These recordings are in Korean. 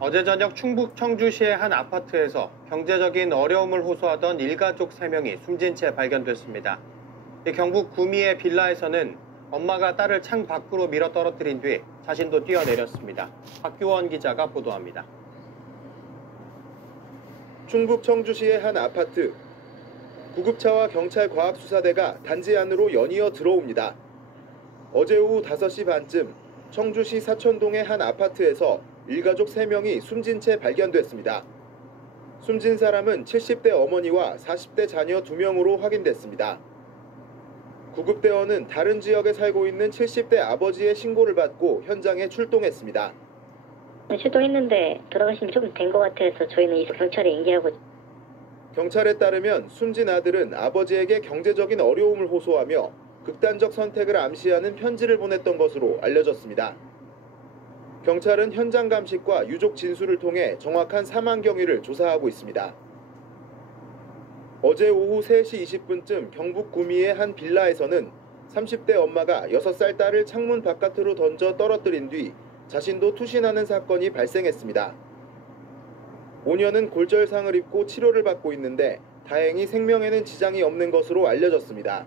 어제 저녁 충북 청주시의 한 아파트에서 경제적인 어려움을 호소하던 일가족 3명이 숨진 채 발견됐습니다. 경북 구미의 빌라에서는 엄마가 딸을 창 밖으로 밀어 떨어뜨린 뒤 자신도 뛰어내렸습니다. 박규원 기자가 보도합니다. 충북 청주시의 한 아파트. 구급차와 경찰 과학수사대가 단지 안으로 연이어 들어옵니다. 어제 오후 5시 반쯤 청주시 사천동의 한 아파트에서 일가족 3명이 숨진 채 발견됐습니다. 숨진 사람은 70대 어머니와 40대 자녀 2명으로 확인됐습니다. 구급대원은 다른 지역에 살고 있는 70대 아버지의 신고를 받고 현장에 출동했습니다. 출동했는데 돌아가신 지 좀 된 것 같아서 저희는 이제 경찰에 인계하고. 경찰에 따르면 숨진 아들은 아버지에게 경제적인 어려움을 호소하며 극단적 선택을 암시하는 편지를 보냈던 것으로 알려졌습니다. 경찰은 현장 감식과 유족 진술을 통해 정확한 사망 경위를 조사하고 있습니다. 어제 오후 3시 20분쯤 경북 구미의 한 빌라에서는 30대 엄마가 6살 딸을 창문 바깥으로 던져 떨어뜨린 뒤 자신도 투신하는 사건이 발생했습니다. 모녀는 골절상을 입고 치료를 받고 있는데 다행히 생명에는 지장이 없는 것으로 알려졌습니다.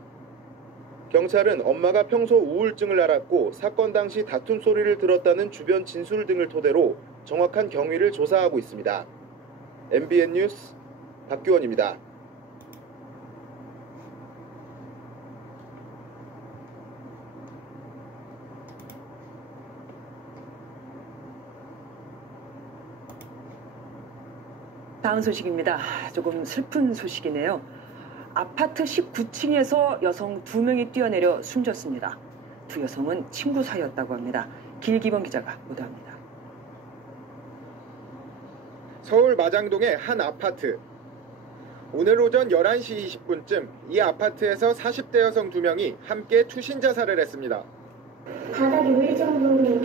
경찰은 엄마가 평소 우울증을 앓았고 사건 당시 다툼 소리를 들었다는 주변 진술 등을 토대로 정확한 경위를 조사하고 있습니다. MBN 뉴스 박규원입니다. 다음 소식입니다. 조금 슬픈 소식이네요. 아파트 19층에서 여성 2명이 뛰어내려 숨졌습니다. 두 여성은 친구 사이였다고 합니다. 길기범 기자가 보도합니다. 서울 마장동의 한 아파트. 오늘 오전 11시 20분쯤 이 아파트에서 40대 여성 2명이 함께 투신 자살을 했습니다. 바닥이 울릴 정도로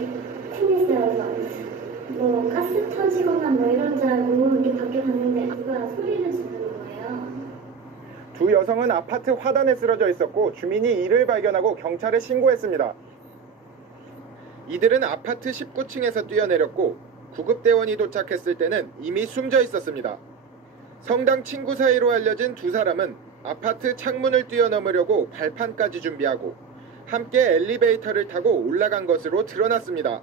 쿵했어요. 뭐 가스 터지거나 뭐 이런 줄 알고 이렇게 밖에 갔는데 누가 소리를 지르는 거예요. 두 여성은 아파트 화단에 쓰러져 있었고 주민이 이를 발견하고 경찰에 신고했습니다. 이들은 아파트 19층에서 뛰어내렸고 구급대원이 도착했을 때는 이미 숨져 있었습니다. 성당 친구 사이로 알려진 두 사람은 아파트 창문을 뛰어넘으려고 발판까지 준비하고 함께 엘리베이터를 타고 올라간 것으로 드러났습니다.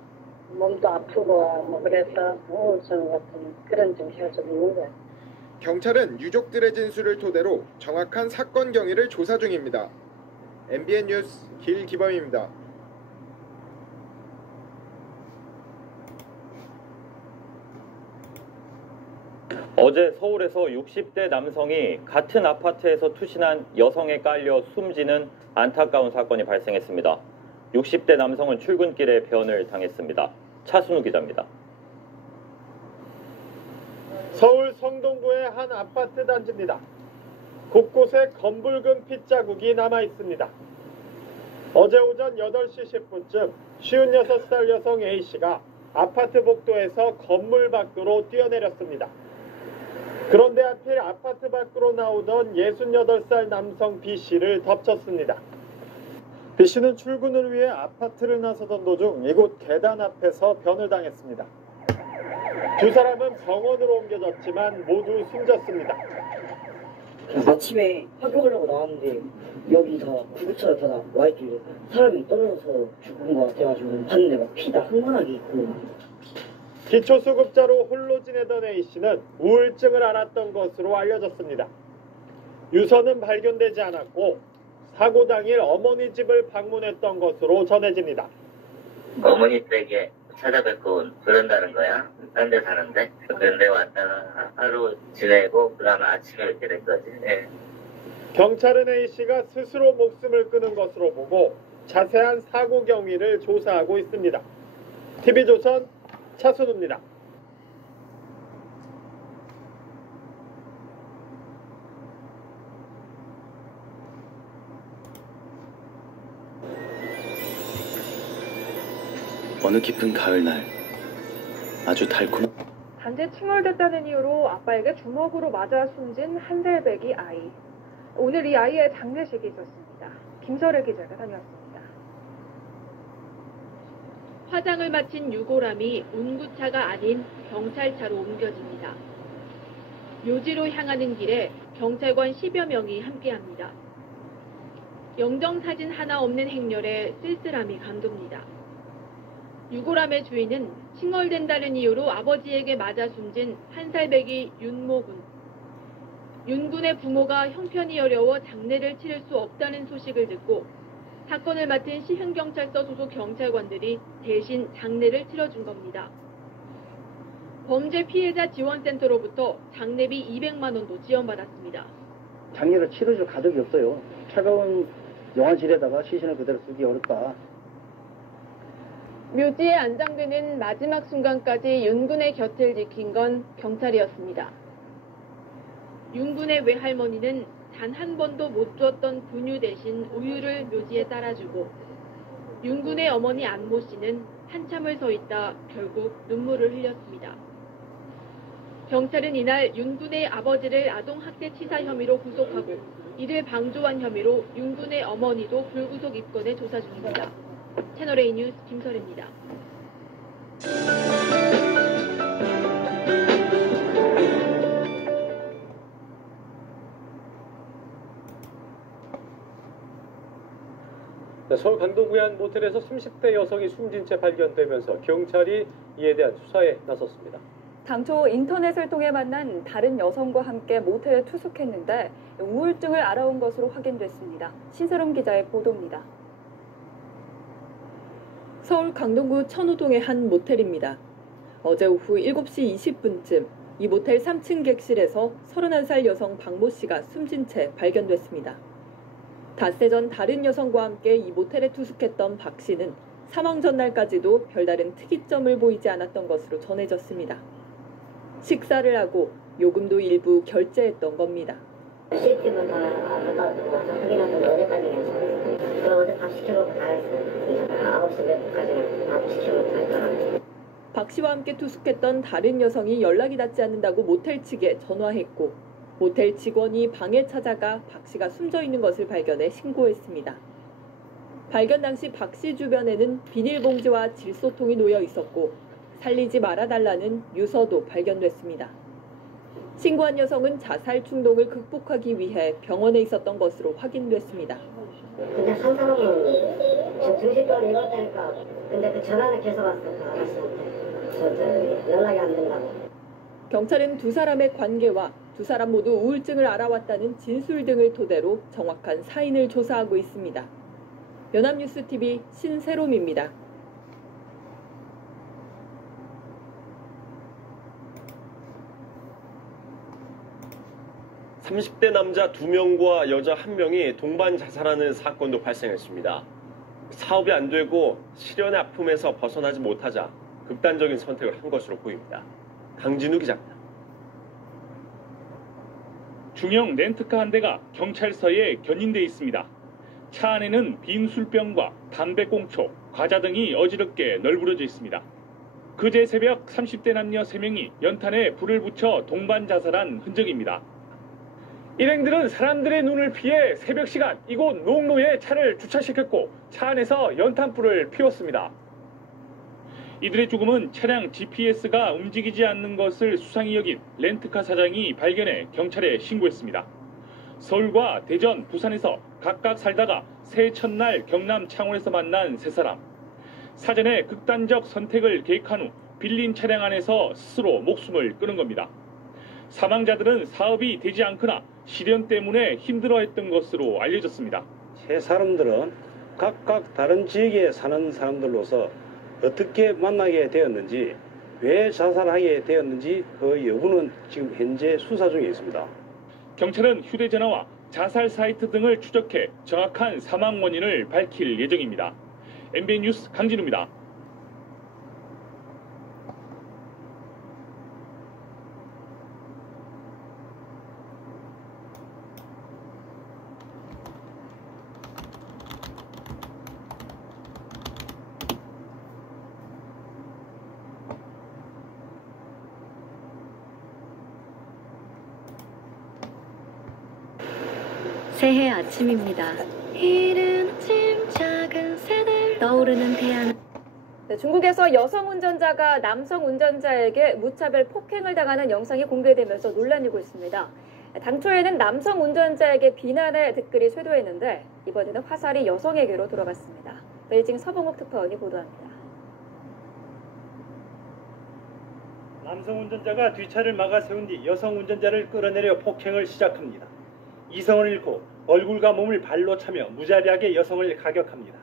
몸도 아프고 뭐 그래서 우울증 같은 그런 증세가 좀 있는 거예요. 경찰은 유족들의 진술을 토대로 정확한 사건 경위를 조사 중입니다. MBN 뉴스 길기범입니다. 어제 서울에서 60대 남성이 같은 아파트에서 투신한 여성에 깔려 숨지는 안타까운 사건이 발생했습니다. 60대 남성은 출근길에 변을 당했습니다. 차순우 기자입니다. 서울 성동구의 한 아파트 단지입니다. 곳곳에 검붉은 핏자국이 남아 있습니다. 어제 오전 8시 10분쯤 56살 여성 A씨가 아파트 복도에서 건물 밖으로 뛰어내렸습니다. 그런데 하필 아파트 밖으로 나오던 68살 남성 B씨를 덮쳤습니다. B씨는 출근을 위해 아파트를 나서던 도중 이곳 계단 앞에서 변을 당했습니다. 두 사람은 병원으로 옮겨졌지만 모두 숨졌습니다. 아침에 학교 가려고 나왔는데 여기 다 구급차가 다 와있길래 사람이 떨어져서 죽은 것 같아가지고 봤는데 막 피가 흥건하게 있고. 기초수급자로 홀로 지내던 A씨는 우울증을 앓았던 것으로 알려졌습니다. 유서는 발견되지 않았고 사고 당일 어머니 집을 방문했던 것으로 전해집니다. 어머니 댁에 찾아뵙고 그런다는 거야. 딴 데 사는데. 그런데 왔다가 하루 지내고 그 다음에 아침에 이렇게 된 거지. 예. 경찰은 A씨가 스스로 목숨을 끊은 것으로 보고 자세한 사고 경위를 조사하고 있습니다. TV조선 차순우입니다. 어느 깊은 가을날 아주 달콤. 단지 침몰됐다는 이유로 아빠에게 주먹으로 맞아 숨진 한 살배기 아이. 오늘 이 아이의 장례식이 있었습니다. 김설혜 기자가 다녀왔습니다. 화장을 마친 유골함이 운구차가 아닌 경찰차로 옮겨집니다. 묘지로 향하는 길에 경찰관 10여 명이 함께합니다. 영정사진 하나 없는 행렬에 쓸쓸함이 감돕니다. 유골함의 주인은 칭얼댄다는 이유로 아버지에게 맞아 숨진 한 살배기 윤모군. 윤군의 부모가 형편이 어려워 장례를 치를 수 없다는 소식을 듣고 사건을 맡은 시흥경찰서 소속 경찰관들이 대신 장례를 치러준 겁니다. 범죄 피해자 지원센터로부터 장례비 200만 원도 지원받았습니다. 장례를 치러줄 가족이 없어요. 차가운 영안실에다가 시신을 그대로 두기 어렵다. 묘지에 안장되는 마지막 순간까지 윤군의 곁을 지킨 건 경찰이었습니다. 윤군의 외할머니는 단 한 번도 못 줬던 분유 대신 우유를 묘지에 따라주고 윤군의 어머니 안모 씨는 한참을 서 있다 결국 눈물을 흘렸습니다. 경찰은 이날 윤군의 아버지를 아동학대치사 혐의로 구속하고 이를 방조한 혐의로 윤군의 어머니도 불구속 입건해 조사 중입니다. 채널A 뉴스 김설입니다. 서울 강동구의 한 모텔에서 30대 여성이 숨진 채 발견되면서 경찰이 이에 대한 수사에 나섰습니다. 당초 인터넷을 통해 만난 다른 여성과 함께 모텔에 투숙했는데 우울증을 앓아온 것으로 확인됐습니다. 신세롬 기자의 보도입니다. 서울 강동구 천호동의 한 모텔입니다. 어제 오후 7시 20분쯤 이 모텔 3층 객실에서 31살 여성 박모 씨가 숨진 채 발견됐습니다. 닷새 전 다른 여성과 함께 이 모텔에 투숙했던 박 씨는 사망 전날까지도 별다른 특이점을 보이지 않았던 것으로 전해졌습니다. 식사를 하고 요금도 일부 결제했던 겁니다. CCTV부터 확인하던 어제까지 괜찮았어요. 어제 밥 시켜놓고 다 했어요. 9시 몇 분까지는 밥 시켜놓고 했더라고요. 박 씨와 함께 투숙했던 다른 여성이 연락이 닿지 않는다고 모텔 측에 전화했고 모텔 직원이 방에 찾아가 박 씨가 숨져 있는 것을 발견해 신고했습니다. 발견 당시 박 씨 주변에는 비닐봉지와 질소통이 놓여 있었고 살리지 말아달라는 유서도 발견됐습니다. 신고한 여성은 자살 충동을 극복하기 위해 병원에 있었던 것으로 확인됐습니다. 근데 한 사람은 저 정신과를 입었다니까 근데 그 전화를 계속 왔어. 그 아저씨한테. 저 연락이 안 된다고. 경찰은 두 사람의 관계와 두 사람 모두 우울증을 앓아왔다는 진술 등을 토대로 정확한 사인을 조사하고 있습니다. 연합뉴스TV 신세롬입니다. (30대) 남자 2명과 여자 1명이 동반 자살하는 사건도 발생했습니다. 사업이 안 되고 실연의 아픔에서 벗어나지 못하자 극단적인 선택을 한 것으로 보입니다. 강진우 기자입니다. 중형 렌트카 한 대가 경찰서에 견인돼 있습니다. 차 안에는 빈 술병과 담배꽁초, 과자 등이 어지럽게 널브러져 있습니다. 그제 새벽 30대 남녀 3명이 연탄에 불을 붙여 동반 자살한 흔적입니다. 일행들은 사람들의 눈을 피해 새벽 시간 이곳 농로에 차를 주차시켰고 차 안에서 연탄불을 피웠습니다. 이들의 죽음은 차량 GPS가 움직이지 않는 것을 수상히 여긴 렌트카 사장이 발견해 경찰에 신고했습니다. 서울과 대전, 부산에서 각각 살다가 새해 첫날 경남 창원에서 만난 세 사람. 사전에 극단적 선택을 계획한 후 빌린 차량 안에서 스스로 목숨을 끊은 겁니다. 사망자들은 사업이 되지 않거나 실연 때문에 힘들어했던 것으로 알려졌습니다. 세 사람들은 각각 다른 지역에 사는 사람들로서 어떻게 만나게 되었는지, 왜 자살하게 되었는지 그 여부는 지금 현재 수사 중에 있습니다. 경찰은 휴대전화와 자살 사이트 등을 추적해 정확한 사망 원인을 밝힐 예정입니다. MBN 뉴스 강진우입니다. 새해 아침입니다. 이른 아침 작은 새들 떠오르는 태양. 네, 중국에서 여성 운전자가 남성 운전자에게 무차별 폭행을 당하는 영상이 공개되면서 논란이고 있습니다. 당초에는 남성 운전자에게 비난의 댓글이 쇄도했는데 이번에는 화살이 여성에게로 돌아갔습니다. 베이징 서봉욱 특파원이 보도합니다. 남성 운전자가 뒷차를 막아 세운 뒤 여성 운전자를 끌어내려 폭행을 시작합니다. 이성을 잃고 얼굴과 몸을 발로 차며 무자비하게 여성을 가격합니다.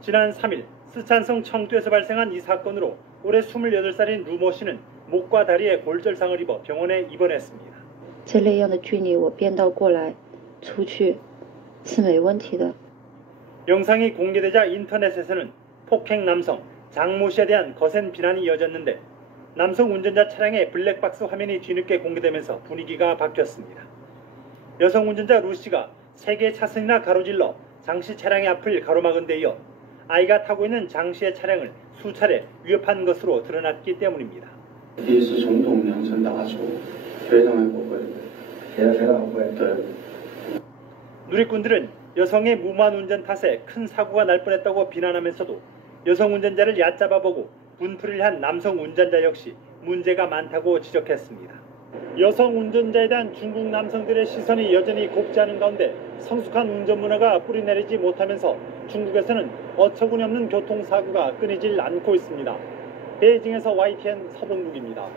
지난 3일 스촨성 청두에서 발생한 이 사건으로 올해 28살인 루모 씨는 목과 다리에 골절상을 입어 병원에 입원했습니다. 这类样的距离我变道过来出去是没问题的。 영상이 공개되자 인터넷에서는 폭행 남성 장모 씨에 대한 거센 비난이 이어졌는데 남성 운전자 차량의 블랙박스 화면이 뒤늦게 공개되면서 분위기가 바뀌었습니다. 여성 운전자 루 씨가 3개 차선이나 가로질러 장 씨 차량의 앞을 가로막은 데 이어 아이가 타고 있는 장 씨의 차량을 수차례 위협한 것으로 드러났기 때문입니다. 第一次总统两层打出，非常的过分，也非常后悔。对。 누리꾼들은 여성의 무모한 운전 탓에 큰 사고가 날 뻔했다고 비난하면서도 여성 운전자를 얕잡아보고 분풀이를 한 남성 운전자 역시 문제가 많다고 지적했습니다. 여성 운전자에 대한 중국 남성들의 시선이 여전히 곱지 않은 가운데 성숙한 운전 문화가 뿌리내리지 못하면서 중국에서는 어처구니 없는 교통사고가 끊이질 않고 있습니다. 베이징에서 YTN 서봉국입니다.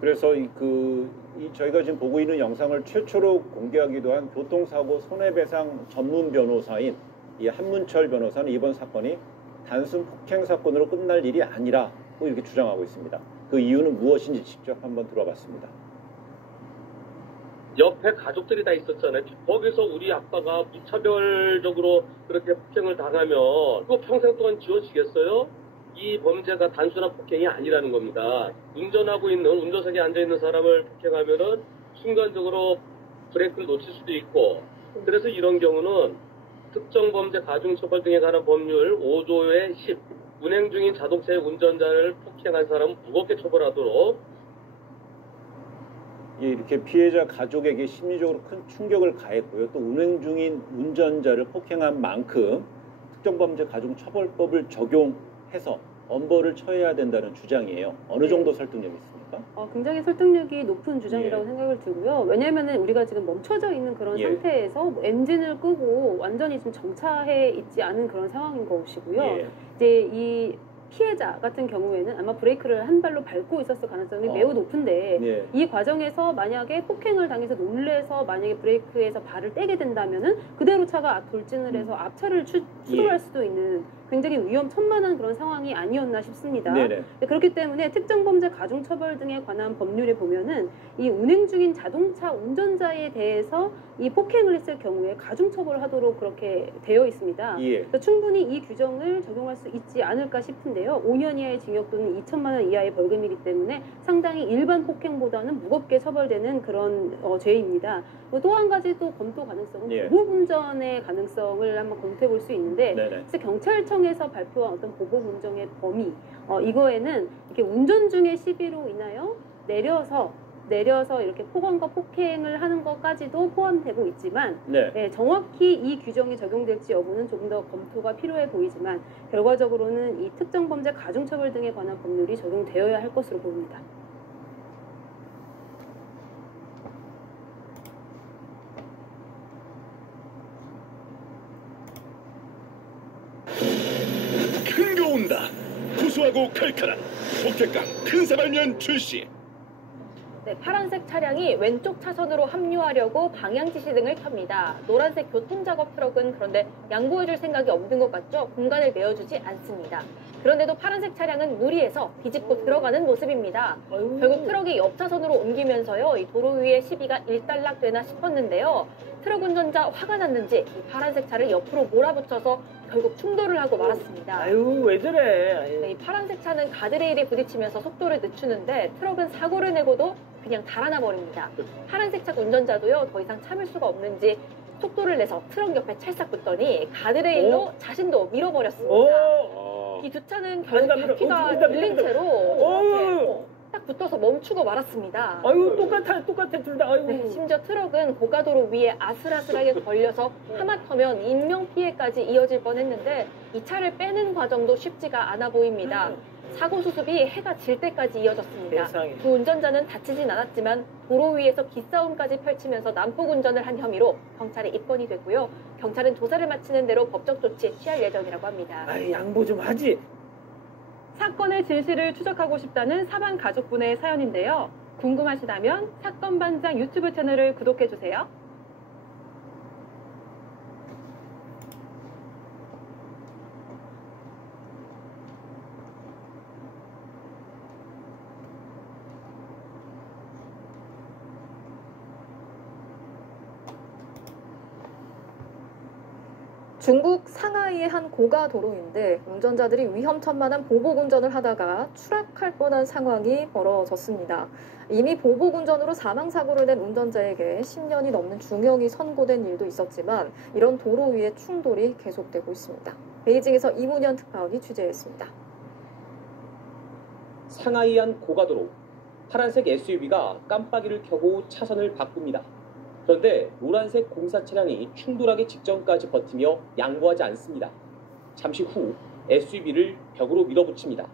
그래서 저희가 지금 보고 있는 영상을 최초로 공개하기도 한 교통사고 손해배상 전문 변호사인 이 한문철 변호사는 이번 사건이 단순 폭행 사건으로 끝날 일이 아니라고 이렇게 주장하고 있습니다. 그 이유는 무엇인지 직접 한번 들어봤습니다. 옆에 가족들이 다 있었잖아요. 거기서 우리 아빠가 무차별적으로 그렇게 폭행을 당하면 그거 평생 동안 지워지겠어요? 이 범죄가 단순한 폭행이 아니라는 겁니다. 운전하고 있는 운전석에 앉아있는 사람을 폭행하면은 순간적으로 브레이크를 놓칠 수도 있고 그래서 이런 경우는 특정범죄 가중처벌 등에 관한 법률 5조의 10 운행 중인 자동차의 운전자를 폭행한 사람은 무겁게 처벌하도록 이렇게 피해자 가족에게 심리적으로 큰 충격을 가했고요. 또 운행 중인 운전자를 폭행한 만큼 특정범죄 가중처벌법을 적용해서 엄벌을 처해야 된다는 주장이에요. 어느 정도 설득력이 있습니까? 굉장히 설득력이 높은 주장이라고 생각을 들고요. 왜냐하면 우리가 지금 멈춰져 있는 그런 상태에서 엔진을 끄고 완전히 지금 정차해 있지 않은 그런 상황인 것이고요. 이제 이 피해자 같은 경우에는 아마 브레이크를 한 발로 밟고 있었을 가능성이 매우 높은데 이 과정에서 만약에 폭행을 당해서 놀래서 만약에 브레이크에서 발을 떼게 된다면은 그대로 차가 돌진을 해서 앞차를 추돌할 수도 있는 굉장히 위험천만한 그런 상황이 아니었나 싶습니다. 그렇기 때문에 특정범죄 가중처벌 등에 관한 법률에 보면은 이 운행 중인 자동차 운전자에 대해서 이 폭행을 했을 경우에 가중처벌하도록 그렇게 되어 있습니다. 그래서 충분히 이 규정을 적용할 수 있지 않을까 싶은데요. 5년 이하의 징역 또는 2천만 원 이하의 벌금이기 때문에 상당히 일반 폭행보다는 무겁게 처벌되는 그런 죄입니다. 또 한 가지 또 검토 가능성은 보복 운전의 가능성을 한번 검토해 볼 수 있는데 그래서 경찰청 행정에서 발표한 어떤 보복 운전의 범위, 이거에는 이렇게 운전 중에 시비로 인하여 내려서 이렇게 폭언과 폭행을 하는 것까지도 포함되고 있지만 정확히 이 규정이 적용될지 여부는 조금 더 검토가 필요해 보이지만 결과적으로는 이 특정 범죄 가중처벌 등에 관한 법률이 적용되어야 할 것으로 보입니다. 큰 거 온다. 구수하고 칼칼한 폭격강 큰 사발면 출시. 네, 파란색 차량이 왼쪽 차선으로 합류하려고 방향 지시 등을 켭니다. 노란색 교통작업 트럭은 그런데 양보해줄 생각이 없는 것 같죠? 공간을 내어주지 않습니다. 그런데도 파란색 차량은 무리해서 비집고 들어가는 모습입니다. 결국 트럭이 옆 차선으로 옮기면서요, 이 도로 위에 시비가 일단락되나 싶었는데요. 트럭 운전자 화가 났는지 이 파란색 차를 옆으로 몰아붙여서 결국 충돌을 하고 말았습니다. 아유, 왜 저래? 네, 이 파란색 차는 가드레일에 부딪히면서 속도를 늦추는데 트럭은 사고를 내고도 그냥 달아나 버립니다. 파란색 차 운전자도요, 더 이상 참을 수가 없는지 속도를 내서 트럭 옆에 찰싹 붙더니 가드레일로 자신도 밀어버렸습니다. 이 두 차는 결국 바퀴가 밀린 채로 딱 붙어서 멈추고 말았습니다. 아유, 똑같아 둘 다. 아유. 네, 심지어 트럭은 고가도로 위에 아슬아슬하게 걸려서 하마터면 인명피해까지 이어질 뻔했는데 이 차를 빼는 과정도 쉽지가 않아 보입니다. 사고 수습이 해가 질 때까지 이어졌습니다. 세상에. 두 운전자는 다치진 않았지만 도로 위에서 기싸움까지 펼치면서 난폭 운전을 한 혐의로 경찰에 입건이 됐고요. 경찰은 조사를 마치는 대로 법적 조치 취할 예정이라고 합니다. 아이, 양보 좀 하지. 사건의 진실을 추적하고 싶다는 사반 가족분의 사연인데요. 궁금하시다면 사건 반장 유튜브 채널을 구독해주세요. 중국 상하이의 한 고가도로인데 운전자들이 위험천만한 보복운전을 하다가 추락할 뻔한 상황이 벌어졌습니다. 이미 보복운전으로 사망사고를 낸 운전자에게 10년이 넘는 중형이 선고된 일도 있었지만 이런 도로 위의 충돌이 계속되고 있습니다. 베이징에서 이문현 특파원이 취재했습니다. 상하이 한 고가도로, 파란색 SUV가 깜빡이를 켜고 차선을 바꿉니다. 그런데 노란색 공사 차량이 충돌하기 직전까지 버티며 양보하지 않습니다. 잠시 후 SUV를 벽으로 밀어붙입니다.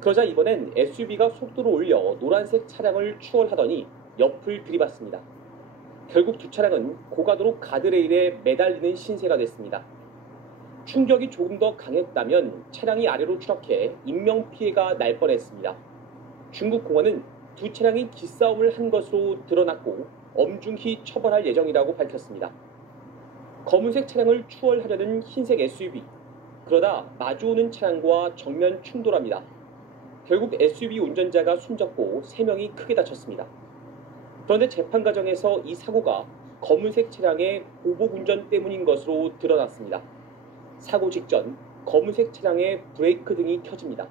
그러자 이번엔 SUV가 속도를 올려 노란색 차량을 추월하더니 옆을 들이받습니다. 결국 두 차량은 고가도로 가드레일에 매달리는 신세가 됐습니다. 충격이 조금 더 강했다면 차량이 아래로 추락해 인명피해가 날 뻔했습니다. 중국 공안은 두 차량이 기싸움을 한 것으로 드러났고 엄중히 처벌할 예정이라고 밝혔습니다. 검은색 차량을 추월하려는 흰색 SUV. 그러다 마주오는 차량과 정면 충돌합니다. 결국 SUV 운전자가 숨졌고 3명이 크게 다쳤습니다. 그런데 재판 과정에서 이 사고가 검은색 차량의 보복운전 때문인 것으로 드러났습니다. 사고 직전 검은색 차량의 브레이크 등이 켜집니다.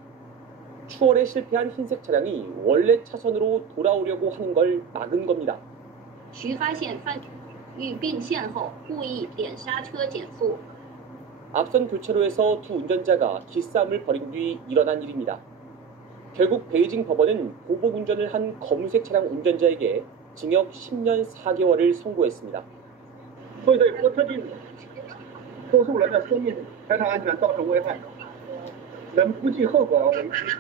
추월에 실패한 흰색 차량이 원래 차선으로 돌아오려고 하는 걸 막은 겁니다. 徐发现犯欲并线后故意点刹车减速。 앞선 교차로에서 두 운전자가 기싸움을 벌인 뒤 일어난 일입니다. 결국 베이징 법원은 보복운전을 한 검은색 차량 운전자에게 징역 10년 4개월을 선고했습니다. 对不特定多数人的生命财产安全造成危害，能不计后果而为之。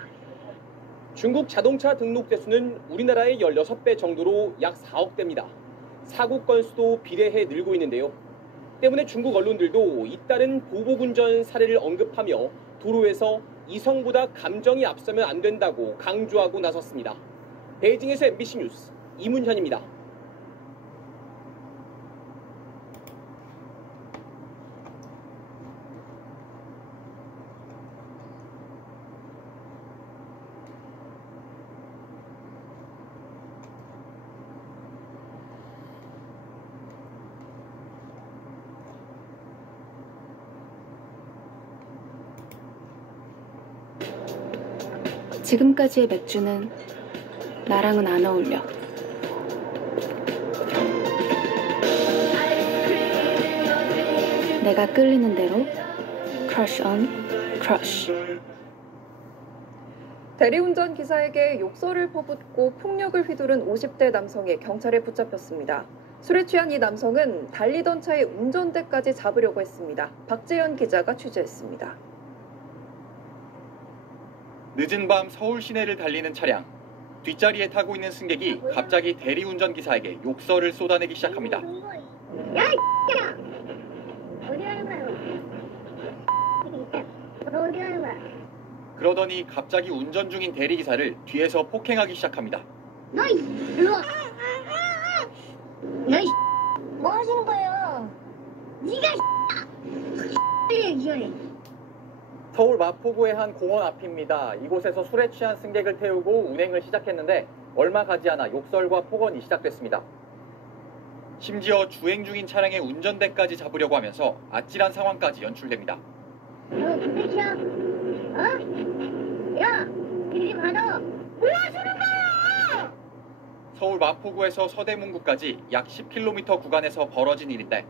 중국 자동차 등록 대수는 우리나라의 16배 정도로 약 4억 대입니다. 사고 건수도 비례해 늘고 있는데요. 때문에 중국 언론들도 잇따른 보복운전 사례를 언급하며 도로에서 이성보다 감정이 앞서면 안 된다고 강조하고 나섰습니다. 베이징에서 MBC 뉴스 이문현입니다. 지금까지의 맥주는 나랑은 안 어울려. 내가 끌리는 대로 crush on crush. 대리운전 기사에게 욕설을 퍼붓고 폭력을 휘두른 50대 남성이 경찰에 붙잡혔습니다. 술에 취한 이 남성은 달리던 차의 운전대까지 잡으려고 했습니다. 박재현 기자가 취재했습니다. 늦은 밤 서울 시내를 달리는 차량. 뒷자리에 타고 있는 승객이 갑자기 대리운전 기사에게 욕설을 쏟아내기 시작합니다. 야, 야! 어디 가는 거야? 너 어디 가는 거야? 그러더니 갑자기 운전 중인 대리기사를 뒤에서 폭행하기 시작합니다. 너 일로 와. 너 뭐 하시는 거예요? 네가 이거래. 서울 마포구의 한 공원 앞입니다. 이곳에서 술에 취한 승객을 태우고 운행을 시작했는데 얼마 가지 않아 욕설과 폭언이 시작됐습니다. 심지어 주행 중인 차량의 운전대까지 잡으려고 하면서 아찔한 상황까지 연출됩니다. 너 도대체야? 어? 야, 이리 받아. 뭐 하시는 거야? 서울 마포구에서 서대문구까지 약 10km 구간에서 벌어진 일인데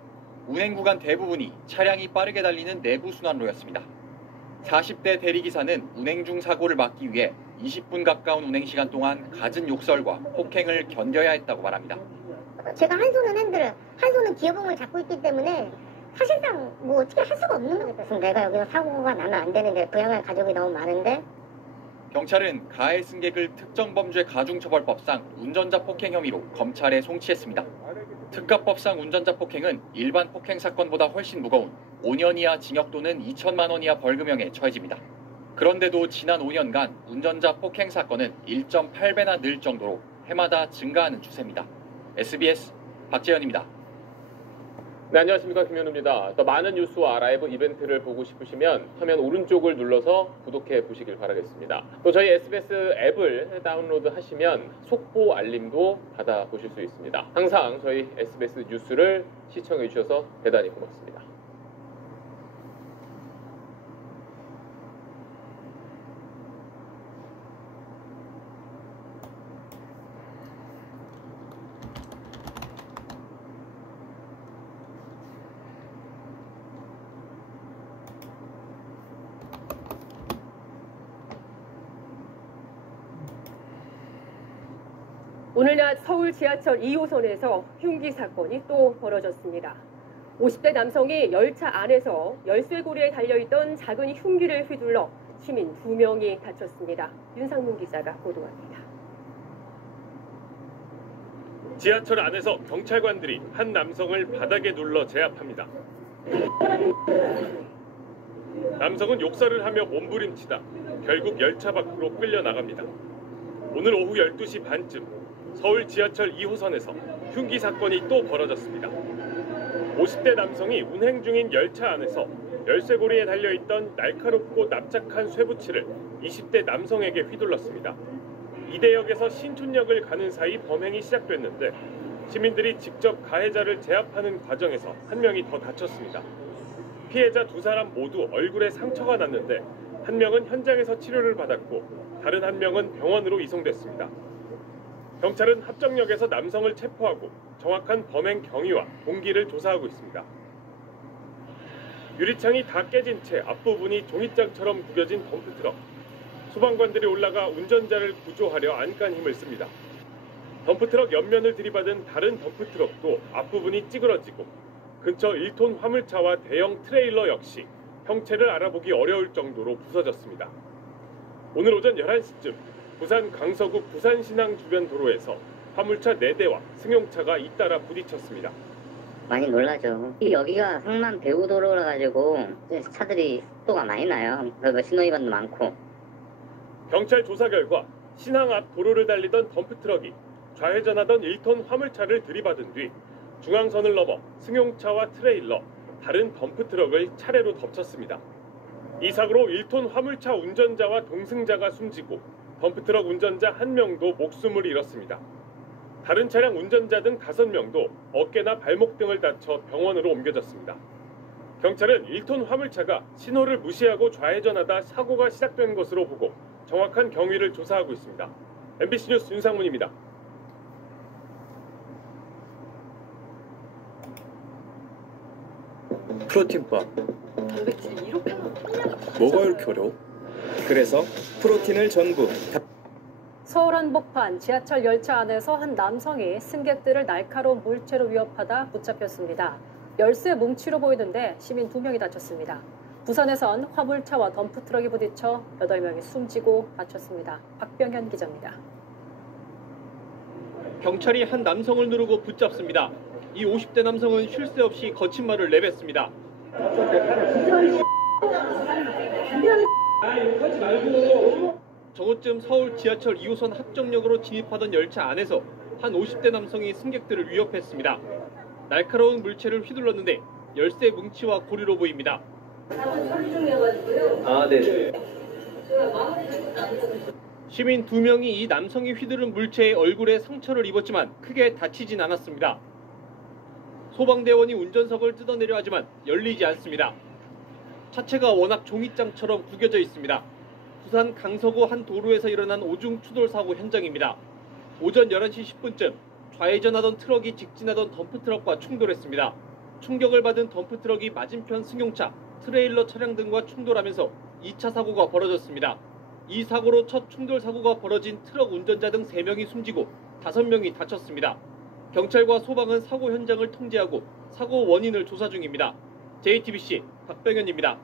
운행 구간 대부분이 차량이 빠르게 달리는 내부 순환로였습니다. 40대 대리기사는 운행 중 사고를 막기 위해 20분 가까운 운행 시간 동안 갖은 욕설과 폭행을 견뎌야 했다고 말합니다. 제가 한 손은 핸들을, 한 손은 기어봉을 잡고 있기 때문에 사실상 뭐 어떻게 할 수가 없는 거겠어요. 내가 여기서 사고가 나면 안 되는데 부양할 가족이 너무 많은데. 경찰은 가해 승객을 특정범죄 가중처벌법상 운전자 폭행 혐의로 검찰에 송치했습니다. 특가법상 운전자 폭행은 일반 폭행 사건보다 훨씬 무거운 5년 이하 징역 또는 2천만 원 이하 벌금형에 처해집니다. 그런데도 지난 5년간 운전자 폭행 사건은 1.8배나 늘 정도로 해마다 증가하는 추세입니다. SBS 박재현입니다. 네, 안녕하십니까. 김현우입니다. 더 많은 뉴스와 라이브 이벤트를 보고 싶으시면 화면 오른쪽을 눌러서 구독해 보시길 바라겠습니다. 또 저희 SBS 앱을 다운로드 하시면 속보 알림도 받아보실 수 있습니다. 항상 저희 SBS 뉴스를 시청해 주셔서 대단히 고맙습니다. 오늘 낮 서울 지하철 2호선에서 흉기 사건이 또 벌어졌습니다. 50대 남성이 열차 안에서 열쇠고리에 달려있던 작은 흉기를 휘둘러 시민 2명이 다쳤습니다. 윤상문 기자가 보도합니다. 지하철 안에서 경찰관들이 한 남성을 바닥에 눌러 제압합니다. 남성은 욕설을 하며 몸부림치다 결국 열차 밖으로 끌려 나갑니다. 오늘 오후 12시 반쯤 서울 지하철 2호선에서 흉기 사건이 또 벌어졌습니다. 50대 남성이 운행 중인 열차 안에서 열쇠고리에 달려있던 날카롭고 납작한 쇠붙이를 20대 남성에게 휘둘렀습니다. 이대역에서 신촌역을 가는 사이 범행이 시작됐는데 시민들이 직접 가해자를 제압하는 과정에서 한 명이 더 다쳤습니다. 피해자 두 사람 모두 얼굴에 상처가 났는데 한 명은 현장에서 치료를 받았고 다른 한 명은 병원으로 이송됐습니다. 경찰은 합정역에서 남성을 체포하고 정확한 범행 경위와 동기를 조사하고 있습니다. 유리창이 다 깨진 채 앞부분이 종잇장처럼 구겨진 덤프트럭. 소방관들이 올라가 운전자를 구조하려 안간 힘을 씁니다. 덤프트럭 옆면을 들이받은 다른 덤프트럭도 앞부분이 찌그러지고 근처 1톤 화물차와 대형 트레일러 역시 형체를 알아보기 어려울 정도로 부서졌습니다. 오늘 오전 11시쯤 부산 강서구 부산신항 주변 도로에서 화물차 4대와 승용차가 잇따라 부딪혔습니다. 많이 놀라죠. 여기가 항만 배후도로라 가지고 차들이 속도가 많이 나요. 그리고 신호위반도 많고. 경찰 조사 결과 신항 앞 도로를 달리던 덤프트럭이 좌회전하던 1톤 화물차를 들이받은 뒤 중앙선을 넘어 승용차와 트레일러, 다른 덤프트럭을 차례로 덮쳤습니다. 이 사고로 1톤 화물차 운전자와 동승자가 숨지고 덤프트럭 운전자 1명도 목숨을 잃었습니다. 다른 차량 운전자 등 5명도 어깨나 발목 등을 다쳐 병원으로 옮겨졌습니다. 경찰은 1톤 화물차가 신호를 무시하고 좌회전하다 사고가 시작된 것으로 보고 정확한 경위를 조사하고 있습니다. MBC 뉴스 윤상문입니다. 프로틴바. 단백질이 이렇게 많아. 뭐가 이렇게 어려워? 그래서 프로틴을 전부 서울 한복판 지하철 열차 안에서 한 남성이 승객들을 날카로운 물체로 위협하다 붙잡혔습니다. 열쇠 뭉치로 보이는데 시민 2명이 다쳤습니다. 부산에선 화물차와 덤프트럭이 부딪혀 8명이 숨지고 다쳤습니다. 박병현 기자입니다. 경찰이 한 남성을 누르고 붙잡습니다. 이 50대 남성은 쉴 새 없이 거친 말을 내뱉습니다. 정오쯤 서울 지하철 2호선 합정역으로 진입하던 열차 안에서 한 50대 남성이 승객들을 위협했습니다. 날카로운 물체를 휘둘렀는데 열쇠 뭉치와 고리로 보입니다. 네. 시민 2명이 이 남성이 휘두른 물체에 얼굴에 상처를 입었지만 크게 다치진 않았습니다. 소방대원이 운전석을 뜯어내려 하지만 열리지 않습니다. 차체가 워낙 종이장처럼 구겨져 있습니다. 부산 강서구 한 도로에서 일어난 오중 추돌 사고 현장입니다. 오전 11시 10분쯤 좌회전하던 트럭이 직진하던 덤프트럭과 충돌했습니다. 충격을 받은 덤프트럭이 맞은편 승용차, 트레일러 차량 등과 충돌하면서 2차 사고가 벌어졌습니다. 이 사고로 첫 충돌 사고가 벌어진 트럭 운전자 등 3명이 숨지고 5명이 다쳤습니다. 경찰과 소방은 사고 현장을 통제하고 사고 원인을 조사 중입니다. JTBC 박병현입니다.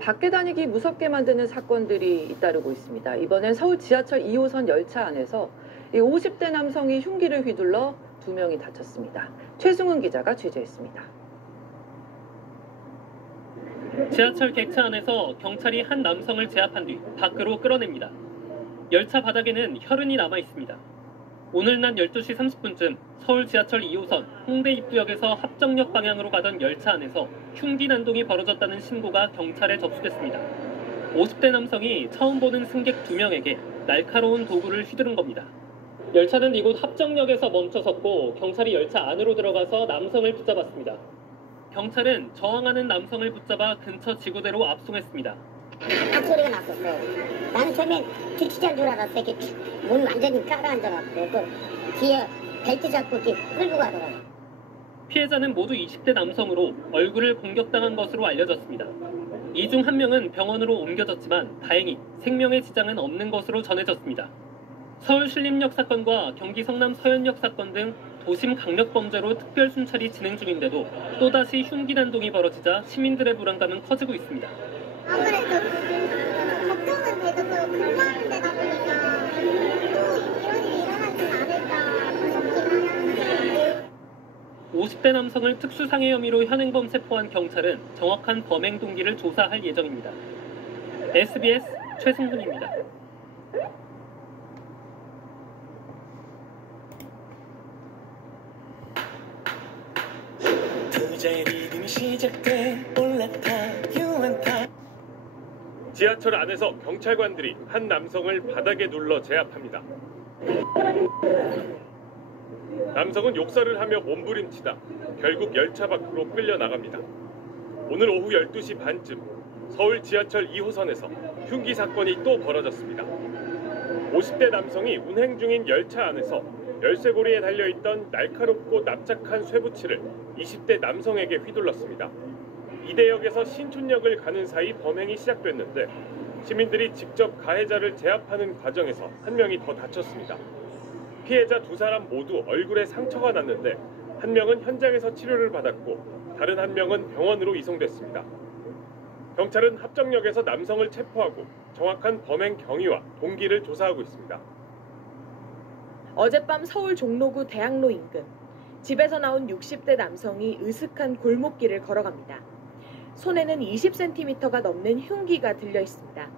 밖에 다니기 무섭게 만드는 사건들이 잇따르고 있습니다. 이번엔 서울 지하철 2호선 열차 안에서 50대 남성이 흉기를 휘둘러 2명이 다쳤습니다. 최승훈 기자가 취재했습니다. 지하철 객차 안에서 경찰이 한 남성을 제압한 뒤 밖으로 끌어냅니다. 열차 바닥에는 혈흔이 남아 있습니다. 오늘 낮 12시 30분쯤 서울 지하철 2호선 홍대 입구역에서 합정역 방향으로 가던 열차 안에서 흉기 난동이 벌어졌다는 신고가 경찰에 접수됐습니다. 50대 남성이 처음 보는 승객 2명에게 날카로운 도구를 휘두른 겁니다. 열차는 이곳 합정역에서 멈춰섰고 경찰이 열차 안으로 들어가서 남성을 붙잡았습니다. 경찰은 저항하는 남성을 붙잡아 근처 지구대로 압송했습니다. 딱 소리가 났었어요. 나는 처음엔 뒤치자인 줄 알았어. 이렇게 문 완전히 깔아앉아갖고 그 뒤에 벨트 잡고 이렇게 끌고 가더라고요. 피해자는 모두 20대 남성으로 얼굴을 공격당한 것으로 알려졌습니다. 이 중 한 명은 병원으로 옮겨졌지만 다행히 생명에 지장은 없는 것으로 전해졌습니다. 서울 신림역 사건과 경기 성남 서현역 사건 등 도심 강력범죄로 특별순찰이 진행 중인데도 또다시 흉기 난동이 벌어지자 시민들의 불안감은 커지고 있습니다. 아무래도 걱정은 돼도 또 근무하는 데다 보니까 또 이런 일이 일어나진 않을까 싶긴 하는데. 50대 남성을 특수상해 혐의로 현행범 체포한 경찰은 정확한 범행 동기를 조사할 예정입니다. SBS 최승훈입니다. 지하철 안에서 경찰관들이 한 남성을 바닥에 눌러 제압합니다. 남성은 욕설을 하며 몸부림치다 결국 열차 밖으로 끌려 나갑니다. 오늘 오후 12시 반쯤 서울 지하철 2호선에서 흉기 사건이 또 벌어졌습니다. 50대 남성이 운행 중인 열차 안에서 열쇠고리에 달려있던 날카롭고 납작한 쇠붙이를 20대 남성에게 휘둘렀습니다. 이대역에서 신촌역을 가는 사이 범행이 시작됐는데 시민들이 직접 가해자를 제압하는 과정에서 한 명이 더 다쳤습니다. 피해자 두 사람 모두 얼굴에 상처가 났는데 한 명은 현장에서 치료를 받았고 다른 한 명은 병원으로 이송됐습니다. 경찰은 합정역에서 남성을 체포하고 정확한 범행 경위와 동기를 조사하고 있습니다. 어젯밤 서울 종로구 대학로 인근 집에서 나온 60대 남성이 으슥한 골목길을 걸어갑니다. 손에는 20cm가 넘는 흉기가 들려 있습니다.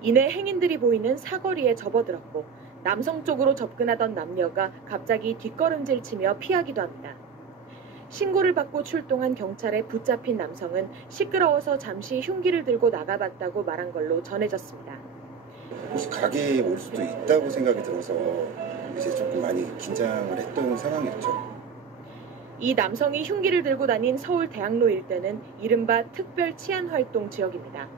이내 행인들이 보이는 사거리에 접어들었고 남성 쪽으로 접근하던 남녀가 갑자기 뒷걸음질 치며 피하기도 합니다. 신고를 받고 출동한 경찰에 붙잡힌 남성은 시끄러워서 잠시 흉기를 들고 나가봤다고 말한 걸로 전해졌습니다. 혹시 가게에 올 수도 있다고 생각이 들어서 이제 조금 많이 긴장을 했던 상황이었죠. 이 남성이 흉기를 들고 다닌 서울 대학로 일대는 이른바 특별 치안활동 지역입니다.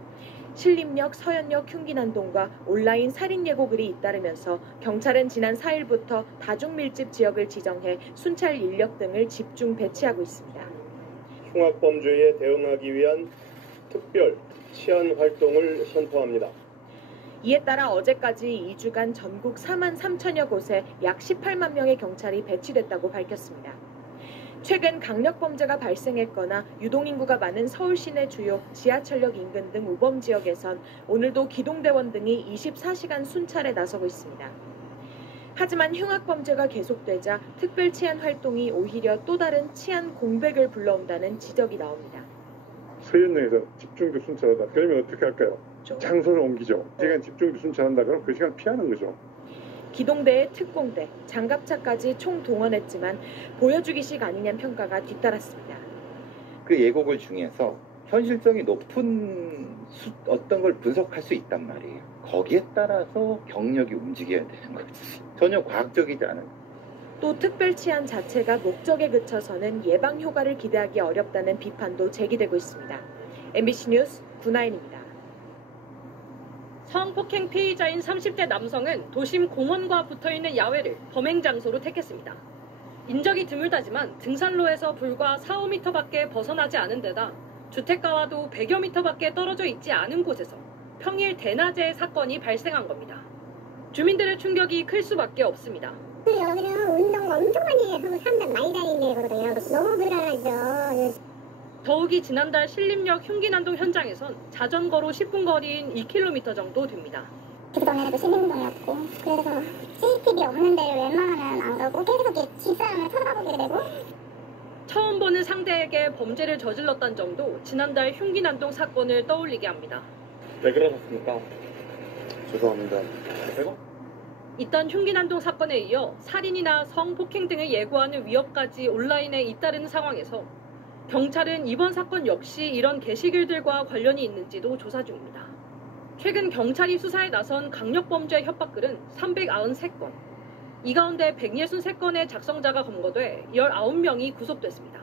신림역, 서현역 흉기난동과 온라인 살인 예고글이 잇따르면서 경찰은 지난 4일부터 다중밀집 지역을 지정해 순찰 인력 등을 집중 배치하고 있습니다. 흉악범죄에 대응하기 위한 특별 치안 활동을 선포합니다. 이에 따라 어제까지 2주간 전국 4만 3천여 곳에 약 18만 명의 경찰이 배치됐다고 밝혔습니다. 최근 강력범죄가 발생했거나 유동인구가 많은 서울 시내 주요 지하철역 인근 등 우범 지역에선 오늘도 기동대원 등이 24시간 순찰에 나서고 있습니다. 하지만 흉악범죄가 계속되자 특별 치안 활동이 오히려 또 다른 치안 공백을 불러온다는 지적이 나옵니다. 서현역에서 집중도 순찰하다. 그러면 어떻게 할까요? 장소를 옮기죠. 시간 집중도 순찰한다. 그럼 그 시간 피하는 거죠. 기동대에 특공대, 장갑차까지 총동원했지만 보여주기식 아니냐는 평가가 뒤따랐습니다. 그 예고글 중에서 현실성이 높은 어떤 걸 분석할 수 있단 말이에요. 거기에 따라서 경력이 움직여야 되는 거지. 전혀 과학적이지 않은. 또 특별 치안 자체가 목적에 그쳐서는 예방 효과를 기대하기 어렵다는 비판도 제기되고 있습니다. MBC 뉴스 구나인입니다. 성폭행 피의자인 30대 남성은 도심 공원과 붙어있는 야외를 범행 장소로 택했습니다. 인적이 드물다지만 등산로에서 불과 4, 5m밖에 벗어나지 않은 데다 주택가와도 100여 미터밖에 떨어져 있지 않은 곳에서 평일 대낮에 사건이 발생한 겁니다. 주민들의 충격이 클 수밖에 없습니다. 여기는 운동 엄청 많이 해서 사람들 많이 다니는 데거든요. 너무 불안하죠. 더욱이 지난달 신림역 흉기난동 현장에선 자전거로 10분 거리인 2km 정도 됩니다. 그 전에도 신림동이었고 그래서 CCTV 없는 데를 웬만하면 안 가고 계속 이렇게 집사람을 쳐다보게 되고 처음 보는 상대에게 범죄를 저질렀다는 점도 지난달 흉기난동 사건을 떠올리게 합니다. 왜 그러셨습니까? 죄송합니다. 이딴 흉기난동 사건에 이어 살인이나 성폭행 등을 예고하는 위협까지 온라인에 잇따르는 상황에서 경찰은 이번 사건 역시 이런 게시글들과 관련이 있는지도 조사 중입니다. 최근 경찰이 수사에 나선 강력범죄 협박글은 393건, 이 가운데 163건의 작성자가 검거돼 19명이 구속됐습니다.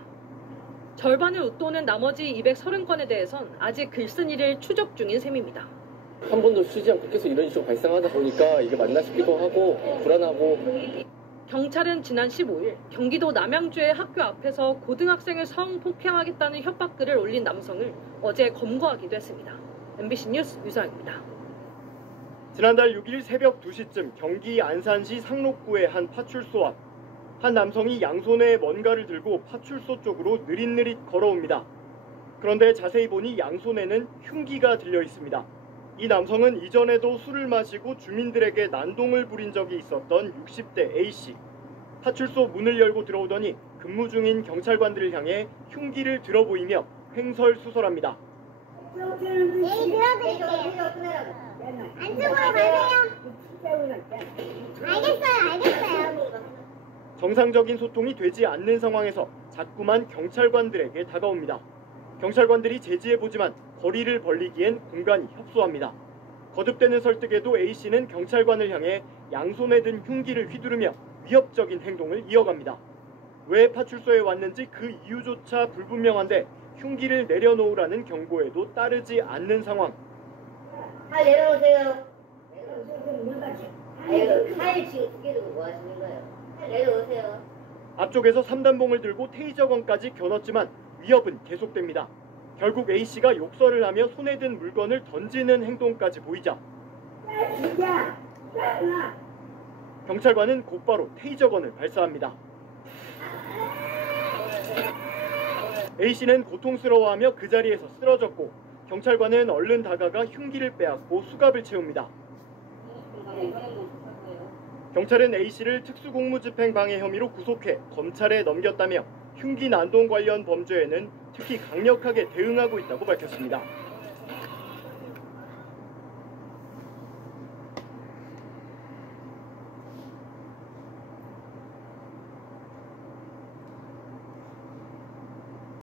절반을 웃도는 나머지 230건에 대해선 아직 글쓴이를 추적 중인 셈입니다. 한 번도 쉬지 않고 계속 이런 이슈가 발생하다 보니까 이게 맞나 싶기도 하고 불안하고. 경찰은 지난 15일 경기도 남양주의 학교 앞에서 고등학생을 성폭행하겠다는 협박글을 올린 남성을 어제 검거하기도 했습니다. MBC 뉴스 유서영입니다. 지난달 6일 새벽 2시쯤 경기 안산시 상록구의 한 파출소 앞, 한 남성이 양손에 뭔가를 들고 파출소 쪽으로 느릿느릿 걸어옵니다. 그런데 자세히 보니 양손에는 흉기가 들려 있습니다. 이 남성은 이전에도 술을 마시고 주민들에게 난동을 부린 적이 있었던 60대 A씨. 파출소 문을 열고 들어오더니 근무 중인 경찰관들을 향해 흉기를 들어 보이며 횡설수설합니다. 안쪽으로 가세요. 알겠어요. 정상적인 소통이 되지 않는 상황에서 자꾸만 경찰관들에게 다가옵니다. 경찰관들이 제지해보지만 거리를 벌리기엔 공간이 협소합니다. 거듭되는 설득에도 A씨는 경찰관을 향해 양손에 든 흉기를 휘두르며 위협적인 행동을 이어갑니다. 왜 파출소에 왔는지 그 이유조차 불분명한데 흉기를 내려놓으라는 경고에도 따르지 않는 상황. 내려오세요. 칼 지금 2개 들고 뭐 하시는 거예요? 내려오세요. 앞쪽에서 3단봉을 들고 테이저건까지 겨눴지만 위협은 계속됩니다. 결국 A씨가 욕설을 하며 손에 든 물건을 던지는 행동까지 보이자 경찰관은 곧바로 테이저건을 발사합니다. A씨는 고통스러워하며 그 자리에서 쓰러졌고 경찰관은 얼른 다가가 흉기를 빼앗고 수갑을 채웁니다. 경찰은 A씨를 특수공무집행 방해 혐의로 구속해 검찰에 넘겼다며 흉기 난동 관련 범죄에는 특히 강력하게 대응하고 있다고 밝혔습니다.